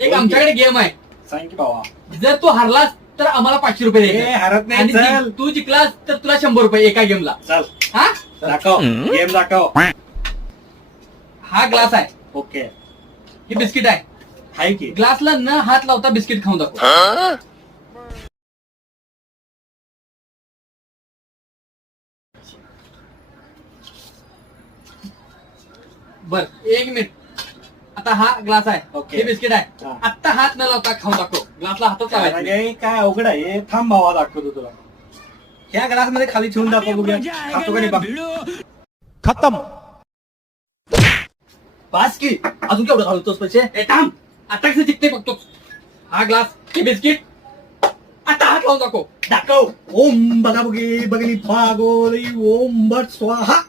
एक आमच्याकडे गेम आहे. सांग की भावा. जर तू हरलास तर आम्हाला 500 रुपये ए, द्यायचे हरत नाही, आणि चल. तू जिंकलास तर तुला 100 रुपये एका गेमला. चल हा दाखव, गेम दाखव. हा ग्लास आहे, ओके, हे बिस्किट आहे. हाय की. ग्लासला न हात लावता बिस्किट खाऊन दाखव. बर 1 मिनिट. आता हा ग्लास आहे, ओके. हे बिस्किट आहे. हा. आता हात न लावता खाऊन दाखव. ग्लासला हातच लावायचा नाही. अरे, काय अवघड आहे. थांब भावा, दाखवतो तुला. ह्या ग्लास मध्ये खाली ठेवून दाखव बघूया. खातो का नाही बघ. खत्म. पास की अजून केवढं घालतोस पैसे. ए थांब, आता कसं जिंकते बघतो. हा ग्लास, हे बिस्किट. आता हात लावून दाखव. दाखव. ओम बघा बघी बघली भागोरी ओम भट स्वाहा.